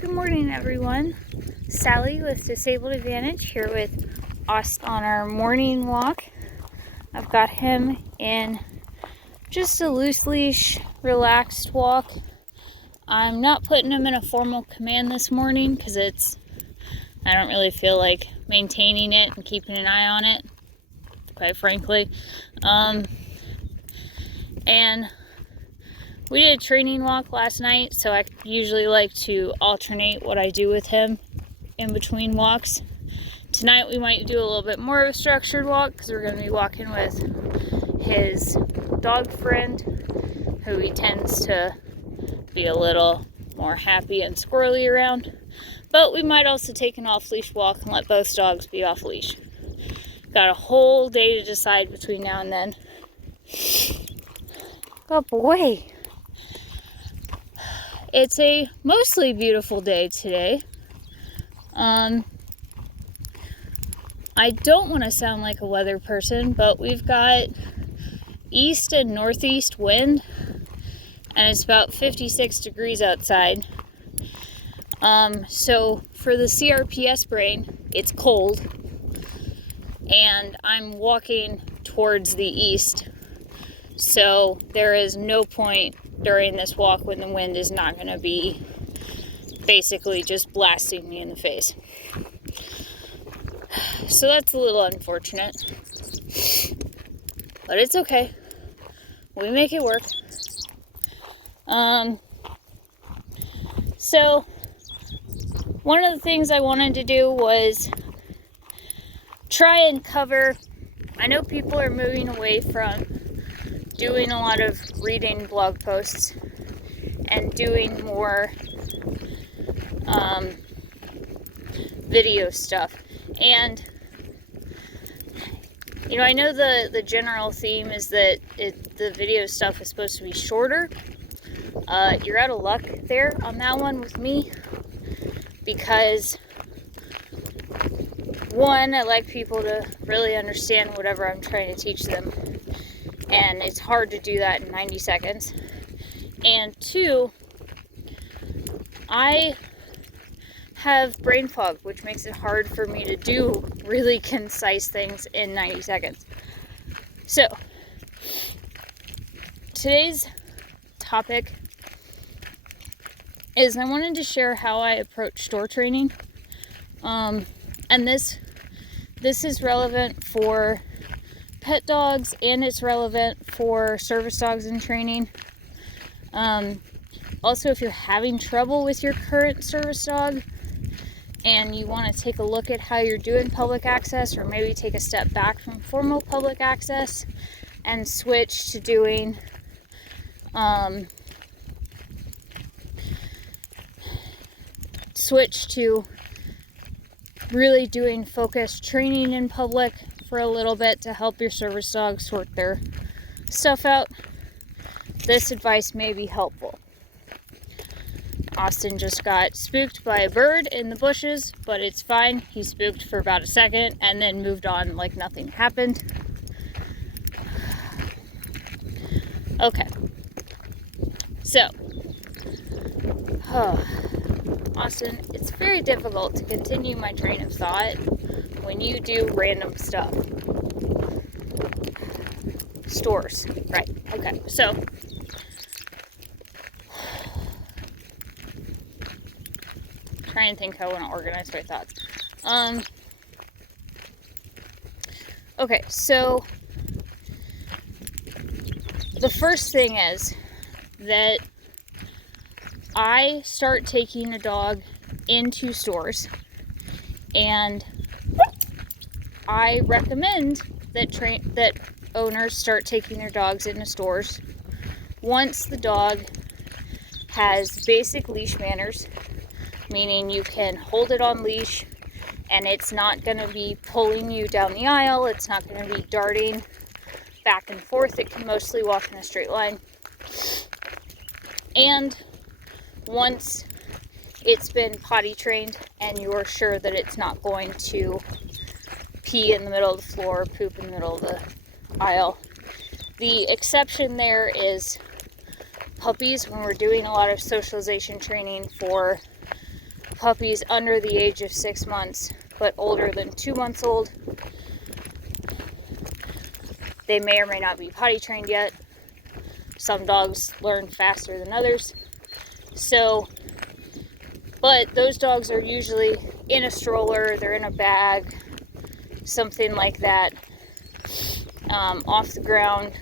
Good morning, everyone. Sally with Disabled Advantage here with us on our morning walk. I've got him in just a loose leash, relaxed walk. I'm not putting him in a formal command this morning because I don't really feel like maintaining it and keeping an eye on it, quite frankly. And we did a training walk last night, so I usually like to alternate what I do with him in between walks. Tonight we might do a little bit more of a structured walk because we're going to be walking with his dog friend, who he tends to be a little more happy and squirrely around. But we might also take an off-leash walk and let both dogs be off-leash. Got a whole day to decide between now and then. Good boy. It's a mostly beautiful day today. I don't want to sound like a weather person, but we've got east and northeast wind, and it's about 56 degrees outside. So for the CRPS brain, it's cold, and I'm walking towards the east, so there is no point during this walk when the wind is not going to be basically just blasting me in the face. So that's a little unfortunate, but it's okay. We make it work. So one of the things I wanted to do was try and cover, I know people are moving away from doing a lot of reading blog posts and doing more video stuff. And I know the general theme is that the video stuff is supposed to be shorter. You're out of luck there on that one with me, because one, I like people to really understand whatever I'm trying to teach them, and it's hard to do that in 90 seconds. And two, I have brain fog, which makes it hard for me to do really concise things in 90 seconds. So, today's topic is I wanted to share how I approach store training. And this is relevant for pet dogs, and it's relevant for service dogs in training. Also, if you're having trouble with your current service dog and you want to take a look at how you're doing public access, or maybe take a step back from formal public access and switch to doing really doing focused training in public for a little bit to help your service dogs sort their stuff out, this advice may be helpful. Austin just got spooked by a bird in the bushes, but it's fine. He spooked for about a second and then moved on like nothing happened. Okay. So, Austin, it's very difficult to continue my train of thought when you do random stuff. Stores, right? Okay, so try and think how I want to organize my thoughts. Okay, so the first thing is that I start taking a dog into stores, and I recommend that owners start taking their dogs into stores once the dog has basic leash manners, meaning you can hold it on leash and it's not going to be pulling you down the aisle, it's not going to be darting back and forth, it can mostly walk in a straight line. And once it's been potty trained and you're sure that it's not going to pee in the middle of the floor, poop in the middle of the aisle. The exception there is puppies, when we're doing a lot of socialization training for puppies under the age of 6 months, but older than 2 months old. They may or may not be potty trained yet. Some dogs learn faster than others. So, but those dogs are usually in a stroller, they're in a bag, something like that, off the ground.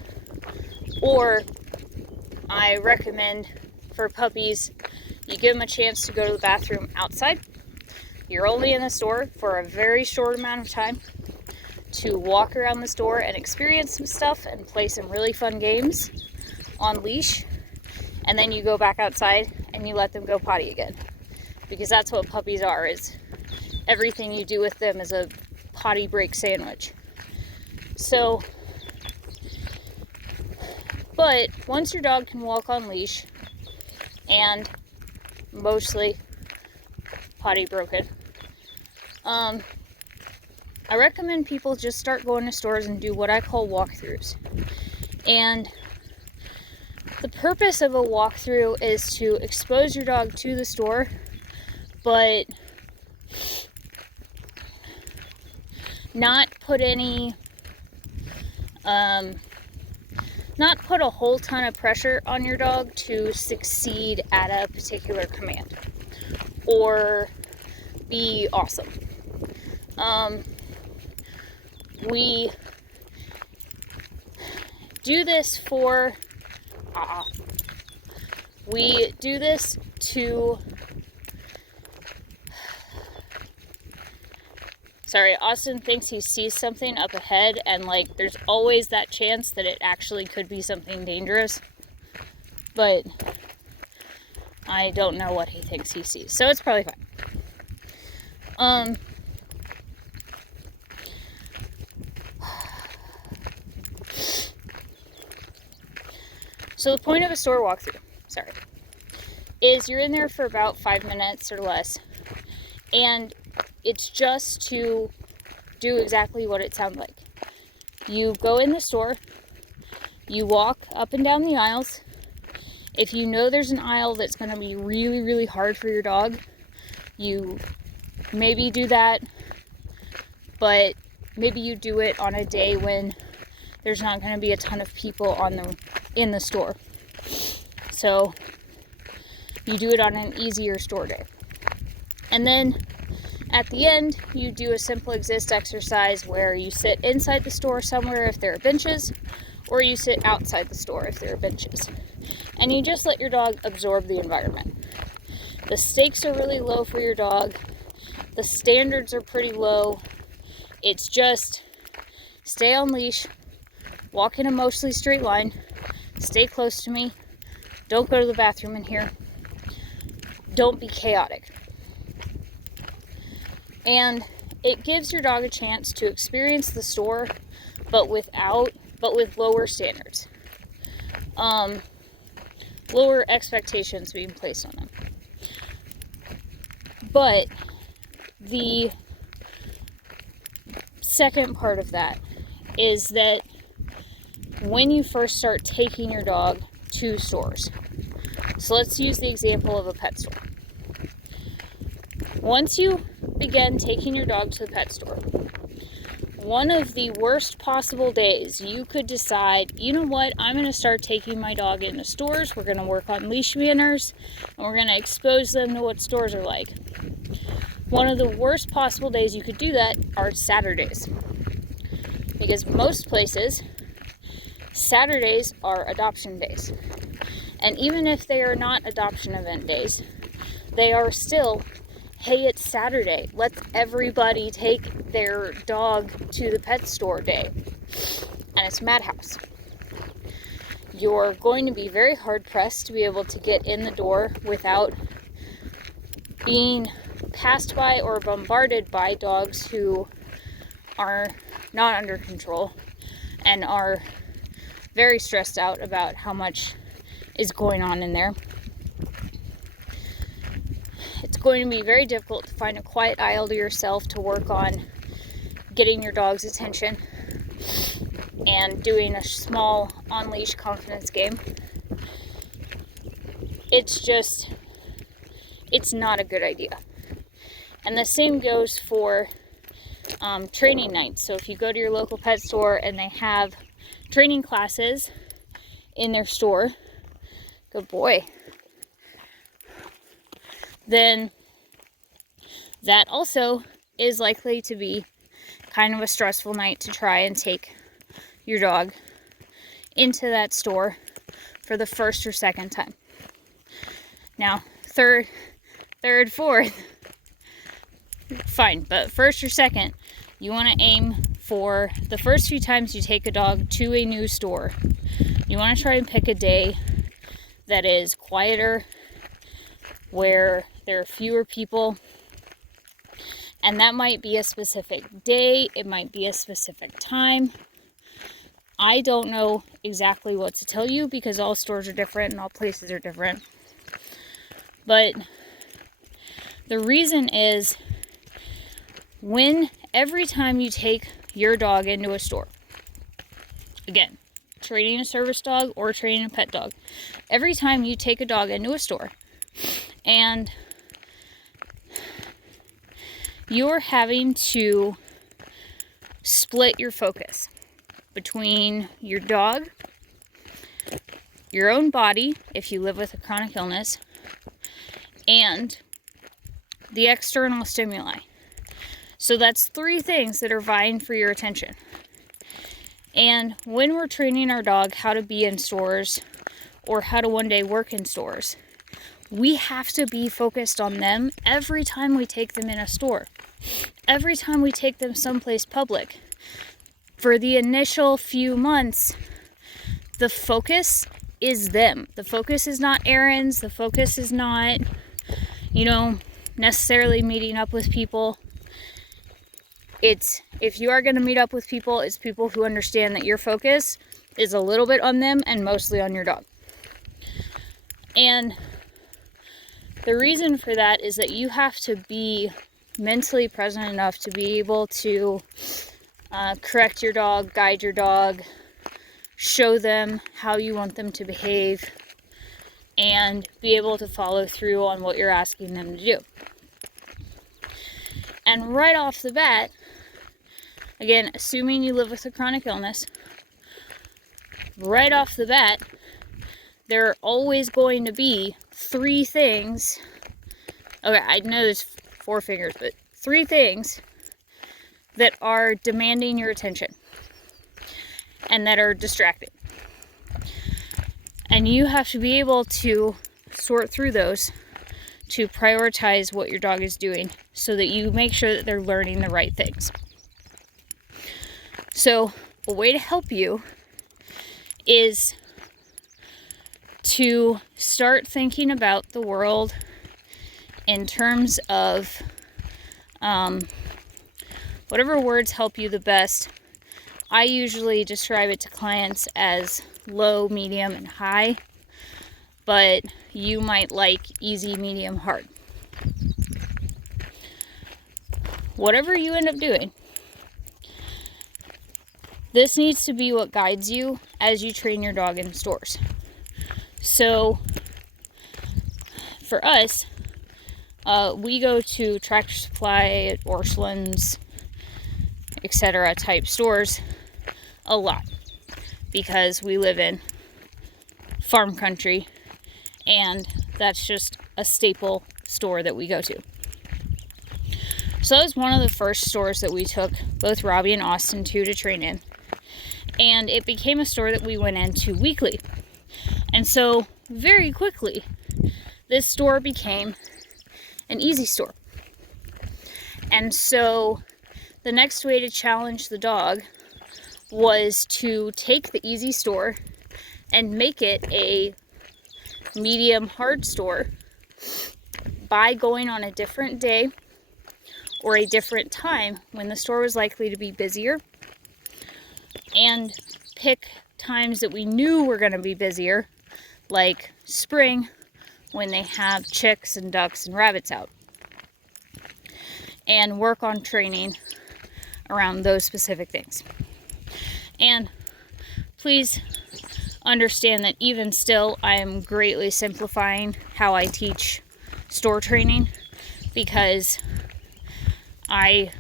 Or I recommend for puppies, you give them a chance to go to the bathroom outside. You're only in the store for a very short amount of time to walk around the store and experience some stuff and play some really fun games on leash. And then you go back outside and you let them go potty again. Because that's what puppies are, is everything you do with them is a potty break sandwich. So, but once your dog can walk on leash and mostly potty broken, I recommend people just start going to stores and do what I call walkthroughs. And the purpose of a walkthrough is to expose your dog to the store, but not put a whole ton of pressure on your dog to succeed at a particular command or be awesome. We do this to, sorry, Austin thinks he sees something up ahead, and like there's always that chance that it actually could be something dangerous, but I don't know what he thinks he sees, so it's probably fine. So the point of a store walkthrough, is you're in there for about 5 minutes or less, and it's just to do exactly what it sounds like. You go in the store, you walk up and down the aisles. If you know there's an aisle that's going to be really, really hard for your dog, you maybe do that, but maybe you do it on a day when there's not going to be a ton of people in the store. So you do it on an easier store day. And then at the end, you do a simple exist exercise where you sit inside the store somewhere if there are benches, or you sit outside the store if there are benches. And you just let your dog absorb the environment. The stakes are really low for your dog. The standards are pretty low. It's just stay on leash, walk in a mostly straight line, stay close to me, don't go to the bathroom in here, don't be chaotic. And it gives your dog a chance to experience the store, but with lower standards. Lower expectations being placed on them. But the second part of that is that when you first start taking your dog to stores, so let's use the example of a pet store. Once you begin taking your dog to the pet store, one of the worst possible days, you could decide, you know what, I'm going to start taking my dog into stores, we're going to work on leash manners, and we're going to expose them to what stores are like. One of the worst possible days you could do that are Saturdays. Because most places, Saturdays are adoption days. And even if they are not adoption event days, they are still, hey, it's Saturday, let's everybody take their dog to the pet store day. And it's madhouse. You're going to be very hard pressed to be able to get in the door without being passed by or bombarded by dogs who are not under control and are very stressed out about how much is going on in there. It's going to be very difficult to find a quiet aisle to yourself to work on getting your dog's attention and doing a small on-leash confidence game. It's not a good idea. And the same goes for training nights. So if you go to your local pet store and they have training classes in their store, good boy, then that also is likely to be kind of a stressful night to try and take your dog into that store for the first or second time. Now, third, fourth, fine, but first or second, you want to aim for the first few times you take a dog to a new store. You want to try and pick a day that is quieter, where there are fewer people, and that might be a specific day, it might be a specific time. I don't know exactly what to tell you because all stores are different and all places are different. But the reason is, every time you take your dog into a store, again, training a service dog or training a pet dog, every time you take a dog into a store and you're having to split your focus between your dog, your own body, if you live with a chronic illness, and the external stimuli. So that's 3 things that are vying for your attention. And when we're training our dog how to be in stores or how to one day work in stores, we have to be focused on them every time we take them in a store, every time we take them someplace public. For the initial few months, the focus is them. The focus is not errands. The focus is not, necessarily meeting up with people. If you are going to meet up with people, it's people who understand that your focus is a little bit on them and mostly on your dog. And the reason for that is that you have to be mentally present enough to be able to correct your dog, guide your dog, show them how you want them to behave, and be able to follow through on what you're asking them to do. And right off the bat, again, assuming you live with a chronic illness, right off the bat, there are always going to be 3 things. Okay, I know there's 4 fingers, but 3 things that are demanding your attention and that are distracting. And you have to be able to sort through those to prioritize what your dog is doing so that you make sure that they're learning the right things. So a way to help you is to start thinking about the world in terms of whatever words help you the best. I usually describe it to clients as low, medium, and high, but you might like easy, medium, hard. Whatever you end up doing, this needs to be what guides you as you train your dog in stores. So for us, we go to Tractor Supply, Orscheln's, etc. type stores a lot because we live in farm country and that's just a staple store that we go to. So that was one of the first stores that we took both Robbie and Austin to train in, and it became a store that we went into weekly. And so very quickly this store became an easy store. And so the next way to challenge the dog was to take the easy store and make it a medium hard store by going on a different day or a different time when the store was likely to be busier, and pick times that we knew were going to be busier, like spring when they have chicks and ducks and rabbits out, and work on training around those specific things. And please understand that even still, I am greatly simplifying how I teach store training, because I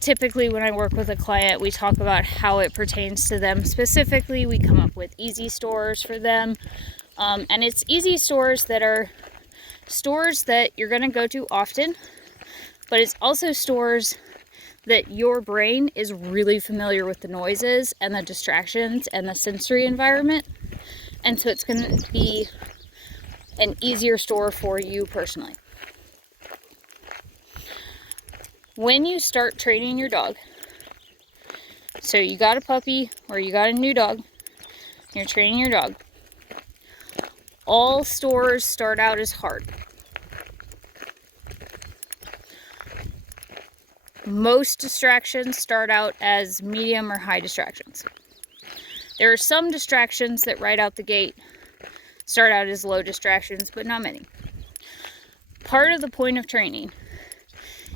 typically, when I work with a client, we talk about how it pertains to them specifically. We come up with easy stores for them. And it's easy stores that are stores that you're going to go to often, but it's also stores that your brain is really familiar with the noises and the distractions and the sensory environment. And so it's going to be an easier store for you personally. When you start training your dog, so you got a puppy or you got a new dog, you're training your dog, all stores start out as hard. Most distractions start out as medium or high distractions. There are some distractions that right out the gate start out as low distractions, but not many. Part of the point of training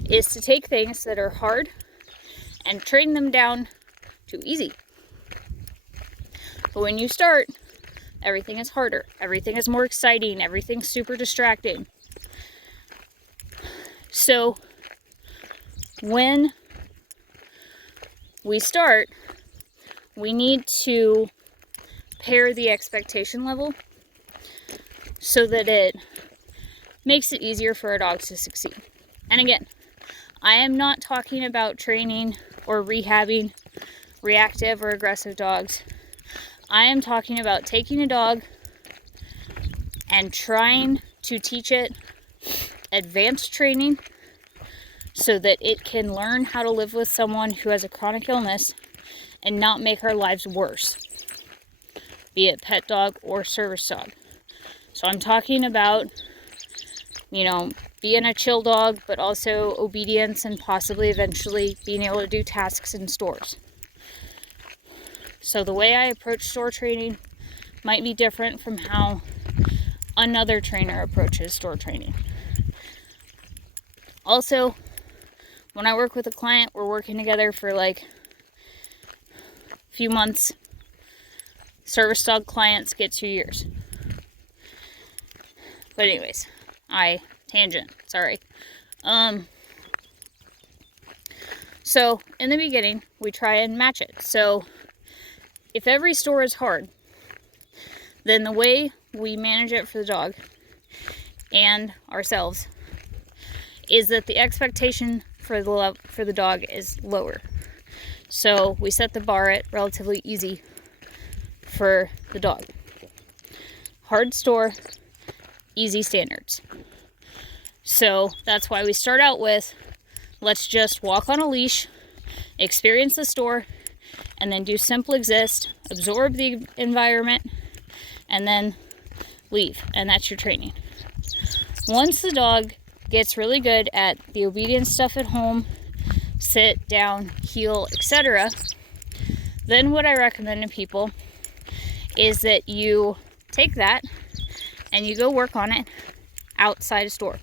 is to take things that are hard and train them down to easy. But when you start, everything is harder, everything is more exciting, everything's super distracting. So when we start, we need to pair the expectation level so that it makes it easier for our dogs to succeed. And again, I am not talking about training or rehabbing reactive or aggressive dogs. I am talking about taking a dog and trying to teach it advanced training so that it can learn how to live with someone who has a chronic illness and not make our lives worse, be it pet dog or service dog. So I'm talking about, being a chill dog, but also obedience and possibly eventually being able to do tasks in stores. So the way I approach store training might be different from how another trainer approaches store training. Also, when I work with a client, we're working together for like a few months. Service dog clients get 2 years. But anyways, tangent, sorry. So in the beginning, we try and match it. So if every store is hard, then the way we manage it for the dog and ourselves is that the expectation for the dog is lower. So we set the bar at relatively easy for the dog. Hard store, easy standards. So that's why we start out with, let's just walk on a leash, experience the store, and then do simple exist, absorb the environment, and then leave. And that's your training. Once the dog gets really good at the obedience stuff at home, sit, down, heel, etc., then what I recommend to people is that you take that and you go work on it outside a store,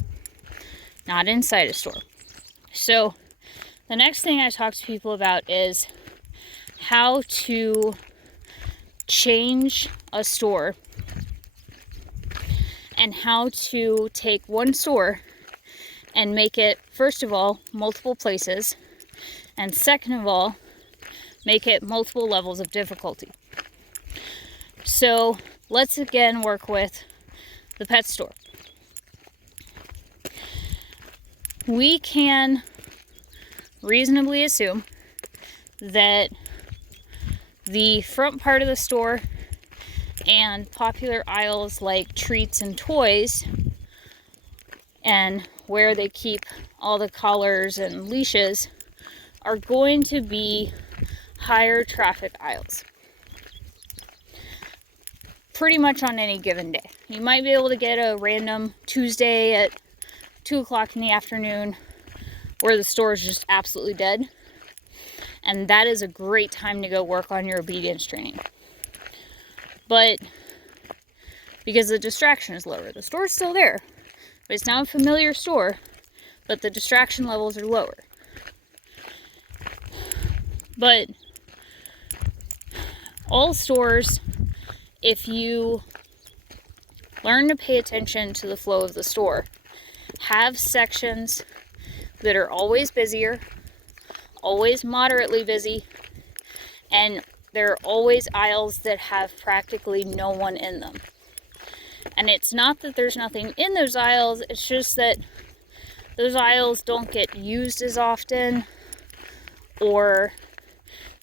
not inside a store. So the next thing I talk to people about is how to change a store and how to take one store and make it, first of all, multiple places, and second of all, make it multiple levels of difficulty. So let's again work with the pet store. We can reasonably assume that the front part of the store and popular aisles like treats and toys and where they keep all the collars and leashes are going to be higher traffic aisles. Pretty much on any given day. You might be able to get a random Tuesday at 2 o'clock in the afternoon where the store is just absolutely dead. And that is a great time to go work on your obedience training. But because the distraction is lower, the store's still there, but it's now a familiar store, but the distraction levels are lower. But all stores, if you learn to pay attention to the flow of the store, have sections that are always busier, always moderately busy, and there are always aisles that have practically no one in them. And it's not that there's nothing in those aisles, it's just that those aisles don't get used as often, or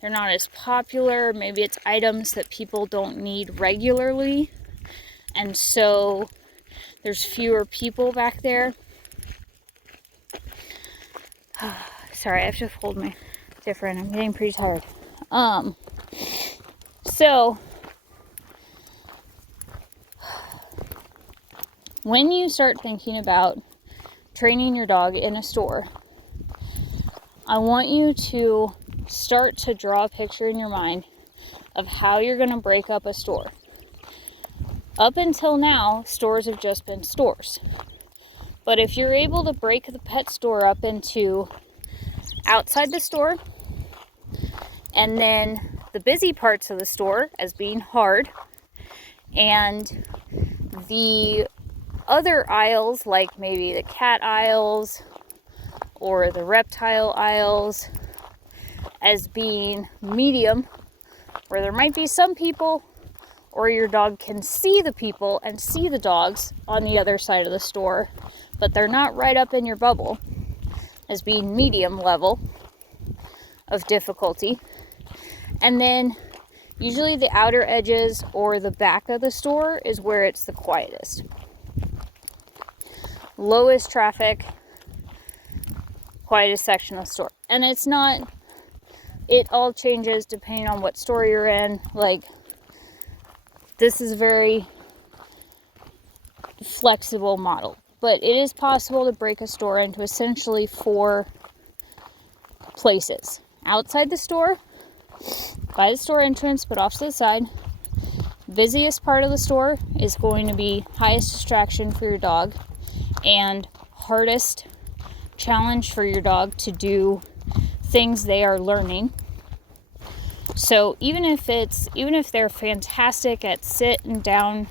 they're not as popular. Maybe it's items that people don't need regularly, and so there's fewer people back there. Sorry, I have to hold my different. I'm getting pretty tired. So when you start thinking about training your dog in a store, I want you to start to draw a picture in your mind of how you're going to break up a store. Up until now, stores have just been stores. But if you're able to break the pet store up into outside the store, and then the busy parts of the store as being hard, and the other aisles, like maybe the cat aisles or the reptile aisles, as being medium, where there might be some people, or your dog can see the people and see the dogs on the other side of the store, but they're not right up in your bubble, as being medium level of difficulty. And then usually the outer edges or the back of the store is where it's the quietest. Lowest traffic, quietest section of the store. And it's not, it all changes depending on what store you're in. Like, this is a very flexible model, but it is possible to break a store into essentially 4 places. Outside the store, by the store entrance, but off to the side. Busiest part of the store is going to be highest distraction for your dog and hardest challenge for your dog to do things they are learning. So even if they're fantastic at sit and down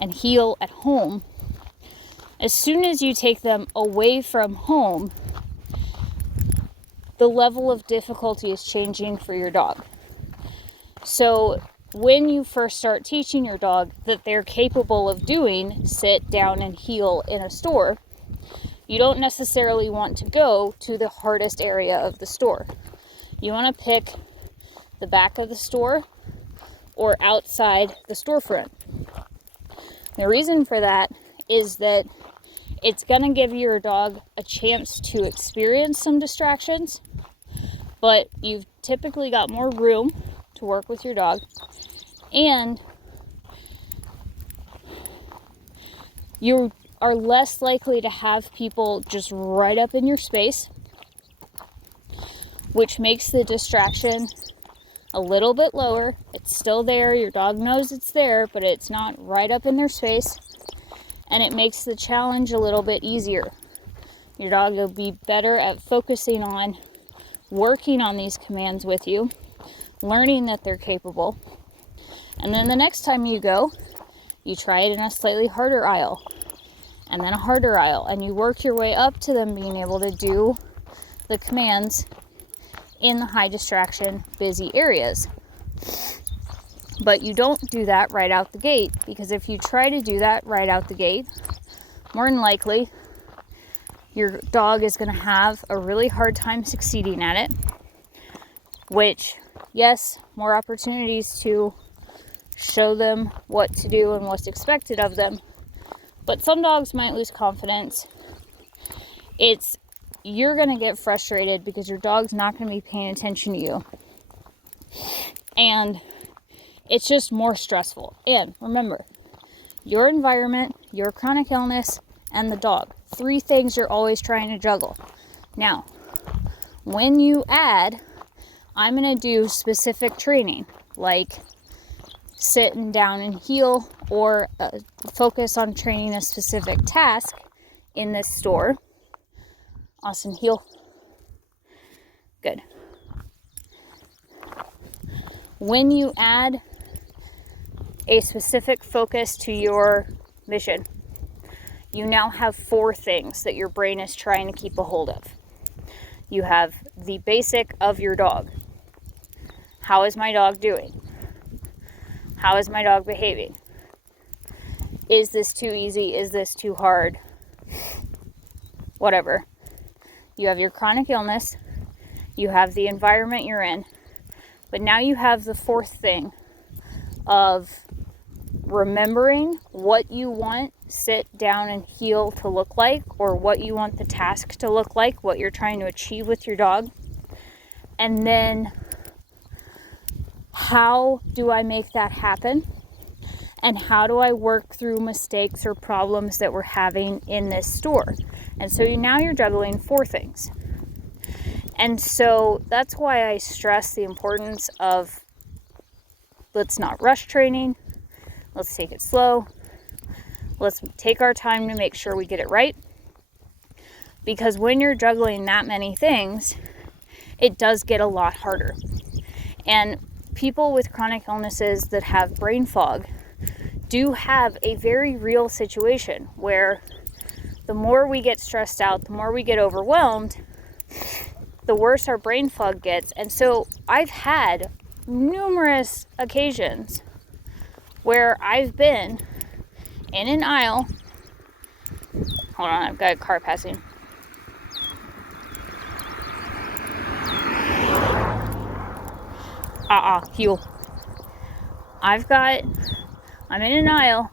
and heel at home, as soon as you take them away from home, the level of difficulty is changing for your dog. So when you first start teaching your dog that they're capable of doing sit, down, and heel in a store, you don't necessarily want to go to the hardest area of the store. You want to pick the back of the store or outside the storefront. The reason for that is that it's going to give your dog a chance to experience some distractions, but you've typically got more room to work with your dog, and you are less likely to have people just right up in your space, which makes the distraction a little bit lower. It's still there, your dog knows it's there, but it's not right up in their space, and it makes the challenge a little bit easier. Your dog will be better at focusing on working on these commands with you, learning that they're capable, and then the next time you go, you try it in a slightly harder aisle, and then a harder aisle, and you work your way up to them being able to do the commands in the high distraction, busy areas. But you don't do that right out the gate, because if you try to do that right out the gate, more than likely, your dog is going to have a really hard time succeeding at it, which, yes, more opportunities to show them what to do and what's expected of them, but some dogs might lose confidence. You're going to get frustrated because your dog's not going to be paying attention to you, and it's just more stressful. And remember, your environment, your chronic illness, and the dog. 3 things you're always trying to juggle. Now, when you add, I'm going to do specific training, like sitting down and heel, or focus on training a specific task in this store. Awesome, heel. Good. When you add a specific focus to your mission, you now have 4 things that your brain is trying to keep a hold of. You have the basic of your dog. How is my dog doing? How is my dog behaving? Is this too easy? Is this too hard? Whatever. You have your chronic illness. You have the environment you're in. But now you have the fourth thing of remembering what you want sit, down, and heel to look like, or what you want the task to look like, what you're trying to achieve with your dog. And then how do I make that happen? And how do I work through mistakes or problems that we're having in this store? And so now you're juggling four things. And so that's why I stress the importance of, let's not rush training. Let's take it slow. Let's take our time to make sure we get it right. Because when you're juggling that many things, it does get a lot harder. And people with chronic illnesses that have brain fog do have a very real situation where the more we get stressed out, the more we get overwhelmed, the worse our brain fog gets. And so I've had numerous occasions where I've been in an aisle. Hold on, I've got a car passing. Heel. I'm in an aisle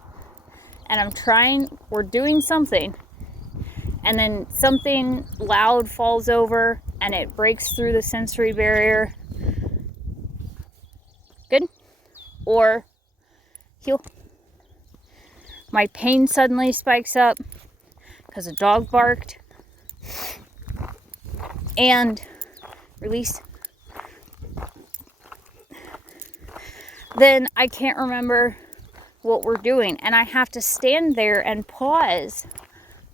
and we're doing something, and then something loud falls over and it breaks through the sensory barrier. Good? Or heel. My pain suddenly spikes up because a dog barked. And release. Then I can't remember what we're doing, and I have to stand there and pause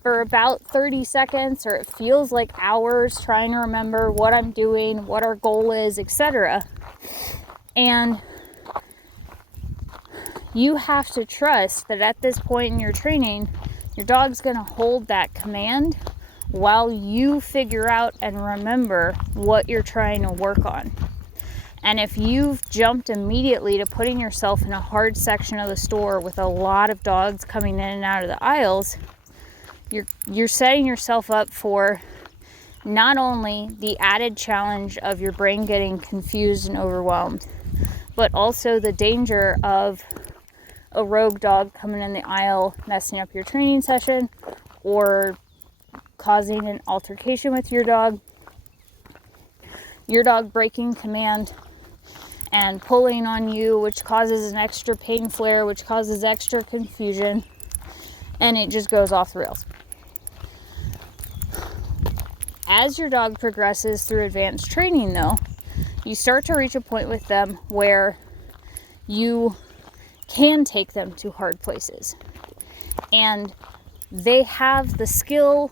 for about 30 seconds, or it feels like hours, trying to remember what I'm doing, what our goal is, etc. And you have to trust that at this point in your training, your dog's going to hold that command while you figure out and remember what you're trying to work on. And if you've jumped immediately to putting yourself in a hard section of the store with a lot of dogs coming in and out of the aisles, you're setting yourself up for not only the added challenge of your brain getting confused and overwhelmed, but also the danger of a rogue dog coming in the aisle, messing up your training session, or causing an altercation with your dog breaking command and pulling on you, which causes an extra pain flare, which causes extra confusion, and it just goes off the rails. As your dog progresses through advanced training, though, you start to reach a point with them where you can take them to hard places. And they have the skill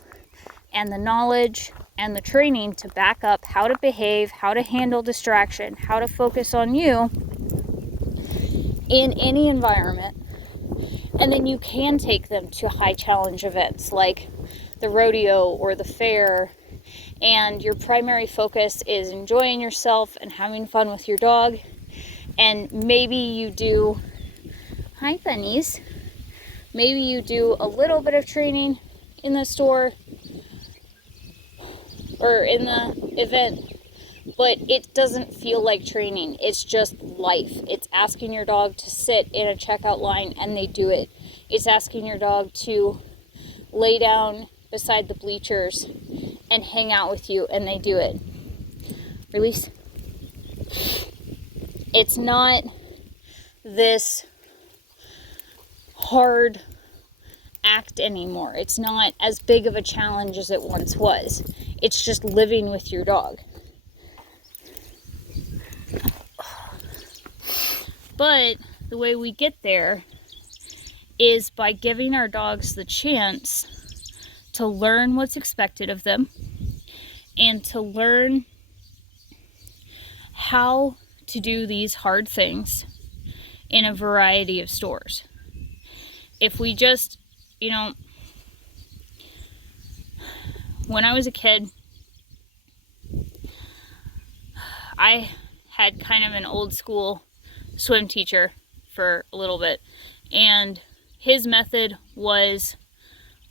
and the knowledge and the training to back up how to behave, how to handle distraction, how to focus on you in any environment. And then you can take them to high challenge events like the rodeo or the fair, and your primary focus is enjoying yourself and having fun with your dog. And maybe you do, hi bunnies, maybe you do a little bit of training in the store or in the event, but it doesn't feel like training. It's just life. It's asking your dog to sit in a checkout line and they do it. It's asking your dog to lay down beside the bleachers and hang out with you and they do it. Release. It's not this hard act anymore. It's not as big of a challenge as it once was. It's just living with your dog. But the way we get there is by giving our dogs the chance to learn what's expected of them and to learn how to do these hard things in a variety of stores. If we just, when I was a kid, I had kind of an old school swim teacher for a little bit, and his method was,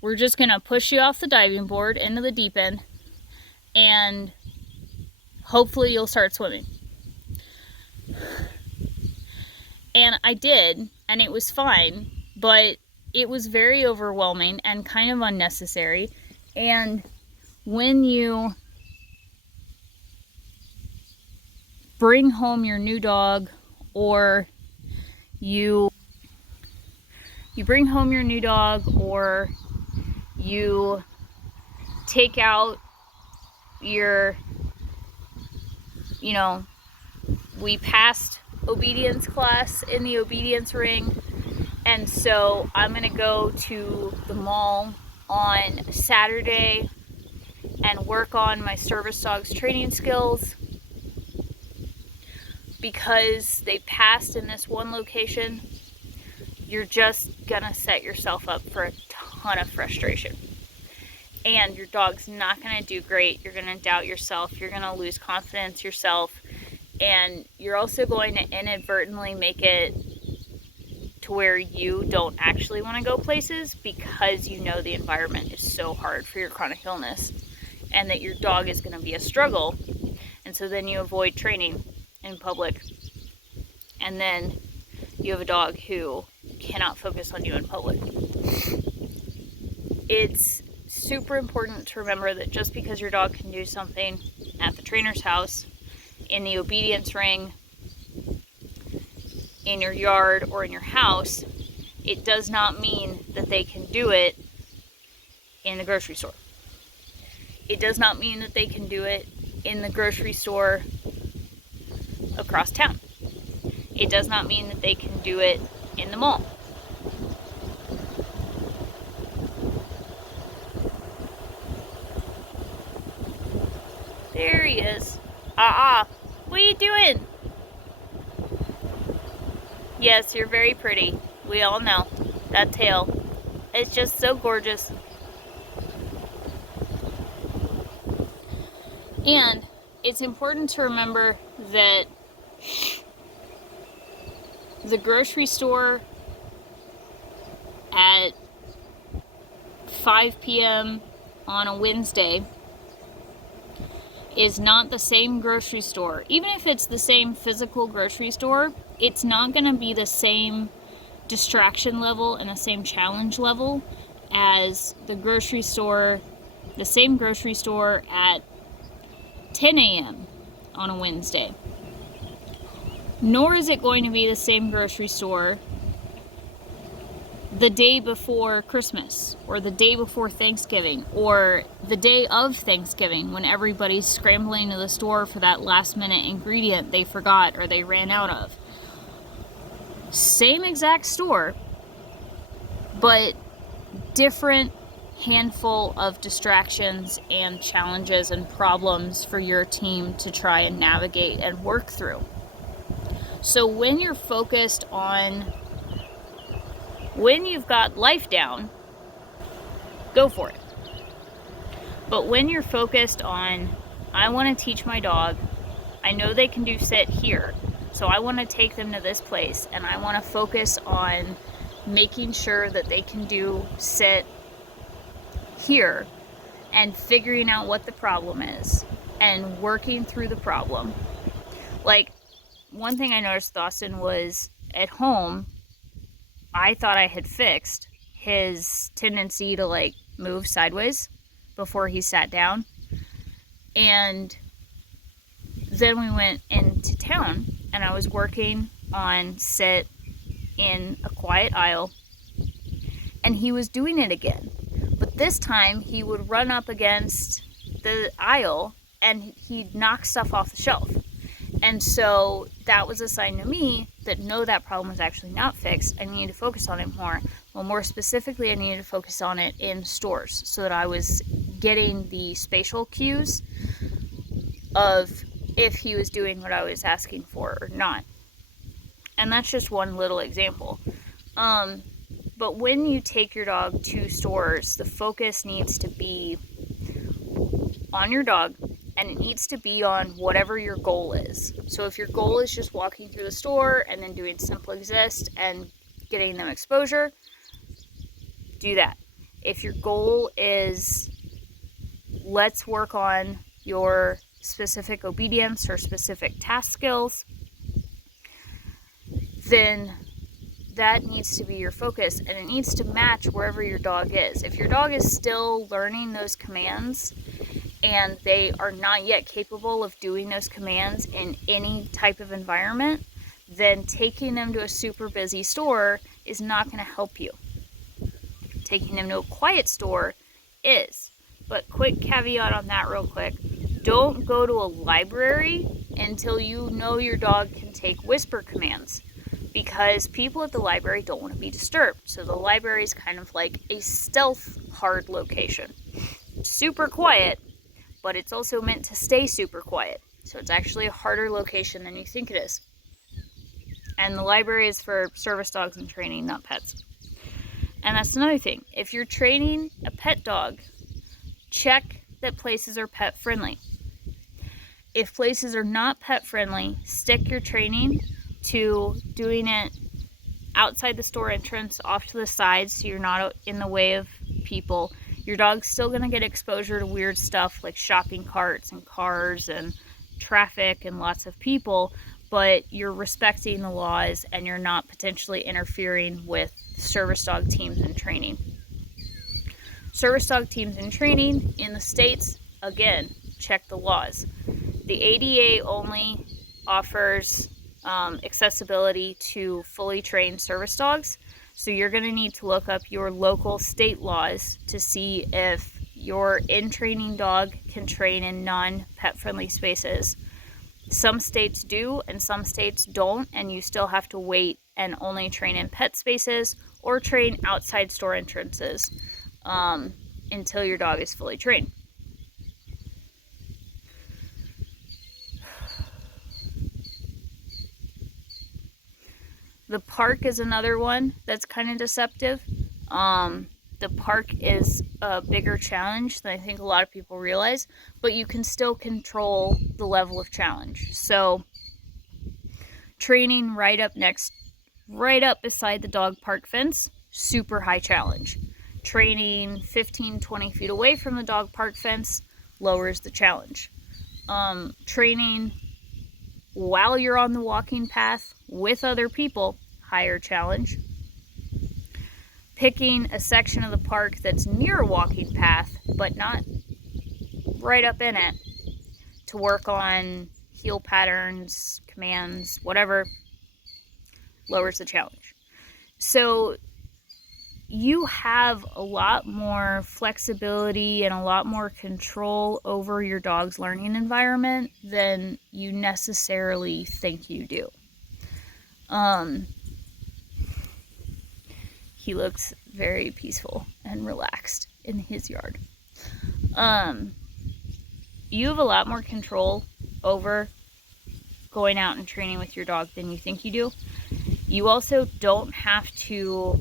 we're just gonna push you off the diving board into the deep end, and hopefully you'll start swimming. And I did, and it was fine, but it was very overwhelming and kind of unnecessary. And when you bring home your new dog, or you bring home your new dog, or you take out your, we passed obedience class in the obedience ring, and so I'm gonna go to the mall on Saturday and work on my service dogs training skills because they passed in this one location. You're just gonna set yourself up for a ton of frustration, and your dog's not gonna do great. You're gonna doubt yourself, you're gonna lose confidence yourself, and you're also going to inadvertently make it to where you don't actually want to go places because you know the environment is so hard for your chronic illness and that your dog is going to be a struggle. And so then you avoid training in public, and then you have a dog who cannot focus on you in public. It's super important to remember that just because your dog can do something at the trainer's house, in the obedience ring, in your yard, or in your house, it does not mean that they can do it in the grocery store. It does not mean that they can do it in the grocery store across town. It does not mean that they can do it in the mall. There he is. What are you doing? Yes, you're very pretty. We all know. That tail. It's just so gorgeous. And it's important to remember that the grocery store at 5 p.m. on a Wednesday is not the same grocery store. Even if it's the same physical grocery store, it's not going to be the same distraction level and the same challenge level as the same grocery store at 10 a.m. on a Wednesday. Nor is it going to be the same grocery store the day before Christmas, or the day before Thanksgiving, or the day of Thanksgiving when everybody's scrambling to the store for that last minute ingredient they forgot or they ran out of. Same exact store, but different handful of distractions and challenges and problems for your team to try and navigate and work through. So when you're focused on, when you've got life down, go for it. But when you're focused on, I want to teach my dog, I know they can do sit here, so I want to take them to this place, and I want to focus on making sure that they can do sit here, and figuring out what the problem is and working through the problem. Like, one thing I noticed with Austin was, at home, I thought I had fixed his tendency to move sideways before he sat down. And then we went into town and I was working on sit in a quiet aisle, and he was doing it again. But this time he would run up against the aisle and he'd knock stuff off the shelf. And so that was a sign to me that no, that problem was actually not fixed. I needed to focus on it more. Well, more specifically, I needed to focus on it in stores so that I was getting the spatial cues of if he was doing what I was asking for or not. And that's just one little example. But when you take your dog to stores, the focus needs to be on your dog and it needs to be on whatever your goal is. So if your goal is just walking through the store and then doing simple exist and getting them exposure, do that. If your goal is let's work on your specific obedience or specific task skills, then that needs to be your focus, and it needs to match wherever your dog is. If your dog is still learning those commands and they are not yet capable of doing those commands in any type of environment, then taking them to a super busy store is not going to help you. Taking them to a quiet store is. But quick caveat on that real quick. Don't go to a library until you know your dog can take whisper commands, because people at the library don't want to be disturbed. So the library is kind of like a stealth hard location. Super quiet, but it's also meant to stay super quiet. So it's actually a harder location than you think it is. And the library is for service dogs and training, not pets. And that's another thing. If you're training a pet dog, check that places are pet friendly. If places are not pet friendly, stick your training to doing it outside the store entrance, off to the side, so you're not in the way of people. Your dog's still going to get exposure to weird stuff like shopping carts and cars and traffic and lots of people, but you're respecting the laws and you're not potentially interfering with service dog teams in training. Service dog teams in training in the States, again, check the laws. The ADA only offers accessibility to fully trained service dogs, so you're going to need to look up your local state laws to see if your in-training dog can train in non-pet friendly spaces. Some states do and some states don't, and you still have to wait and only train in pet spaces or train outside store entrances until your dog is fully trained. The park is another one that's kind of deceptive. The park is a bigger challenge than I think a lot of people realize, but you can still control the level of challenge. So training right up beside the dog park fence, super high challenge. Training 15-20 feet away from the dog park fence lowers the challenge. Training while you're on the walking path with other people, higher challenge. Picking a section of the park that's near a walking path, but not right up in it, to work on heel patterns, commands, whatever, lowers the challenge. So you have a lot more flexibility and a lot more control over your dog's learning environment than you necessarily think you do. He looks very peaceful and relaxed in his yard. You have a lot more control over going out and training with your dog than you think you do. You also don't have to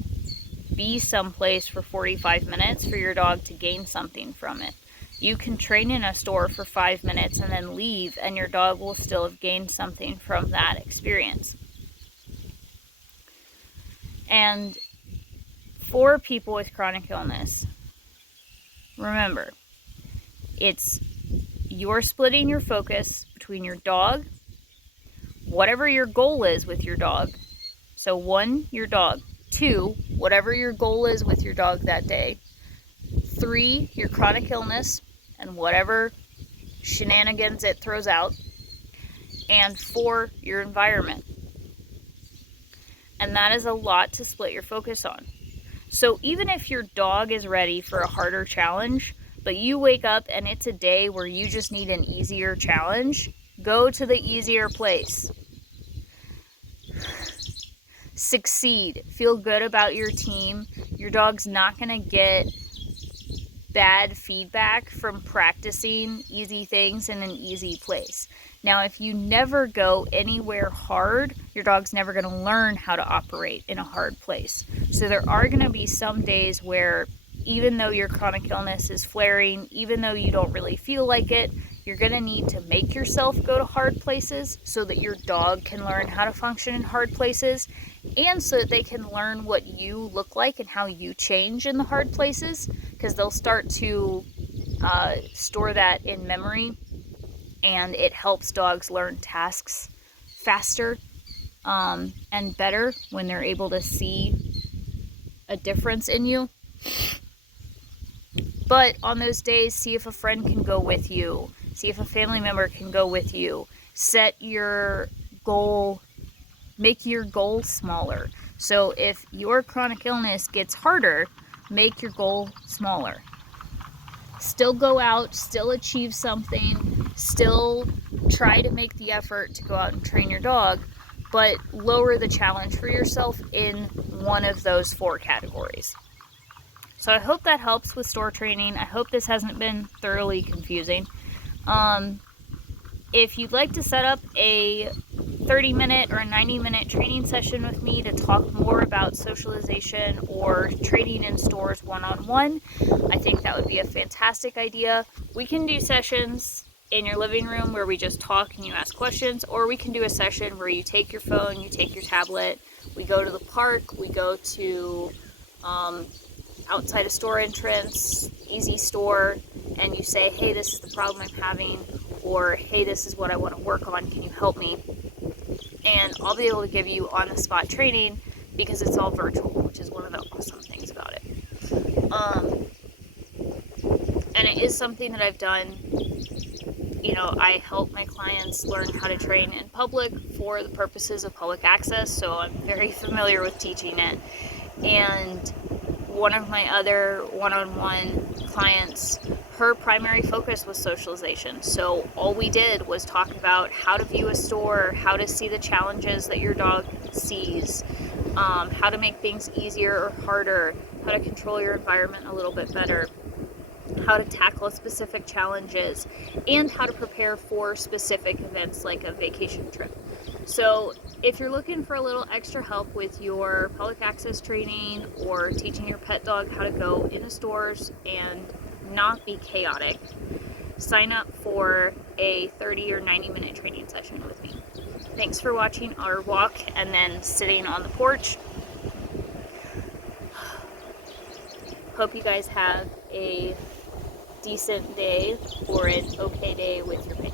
be someplace for 45 minutes for your dog to gain something from it. You can train in a store for 5 minutes and then leave, and your dog will still have gained something from that experience. And for people with chronic illness, remember, you're splitting your focus between your dog, whatever your goal is with your dog. So 1, your dog. 2, whatever your goal is with your dog that day. 3, your chronic illness and whatever shenanigans it throws out. And 4, your environment. And that is a lot to split your focus on. So even if your dog is ready for a harder challenge, but you wake up and it's a day where you just need an easier challenge, go to the easier place. Succeed. Feel good about your team. Your dog's not going to get bad feedback from practicing easy things in an easy place. Now, if you never go anywhere hard, your dog's never going to learn how to operate in a hard place. So there are going to be some days where even though your chronic illness is flaring, even though you don't really feel like it, You're going to need to make yourself go to hard places so that your dog can learn how to function in hard places, and so that they can learn what you look like and how you change in the hard places, because they'll start to store that in memory, and it helps dogs learn tasks faster and better when they're able to see a difference in you. But on those days, see if a friend can go with you, see if a family member can go with you. Set your goal, make your goal smaller. So if your chronic illness gets harder, make your goal smaller. Still go out, still achieve something, still try to make the effort to go out and train your dog, but lower the challenge for yourself in one of those 4 categories. So I hope that helps with store training. I hope this hasn't been thoroughly confusing. If you'd like to set up a 30-minute or a 90-minute training session with me to talk more about socialization or training in stores one-on-one, I think that would be a fantastic idea. We can do sessions in your living room where we just talk and you ask questions, or we can do a session where you take your phone, you take your tablet, we go to the park, we go to outside a store entrance, easy store, and you say, hey, this is the problem I'm having, or hey, this is what I want to work on, can you help me? And I'll be able to give you on-the-spot training because it's all virtual, which is one of the awesome things about it. And it is something that I've done. You know, I help my clients learn how to train in public for the purposes of public access, so I'm very familiar with teaching it. And one of my other one-on-one clients, her primary focus was socialization. So all we did was talk about how to view a store, how to see the challenges that your dog sees, how to make things easier or harder, how to control your environment a little bit better, how to tackle specific challenges, and how to prepare for specific events like a vacation trip. So if you're looking for a little extra help with your public access training or teaching your pet dog how to go into stores and not be chaotic, sign up for a 30 or 90-minute training session with me. Thanks for watching our walk and then sitting on the porch. Hope you guys have a decent day or an okay day with your pet.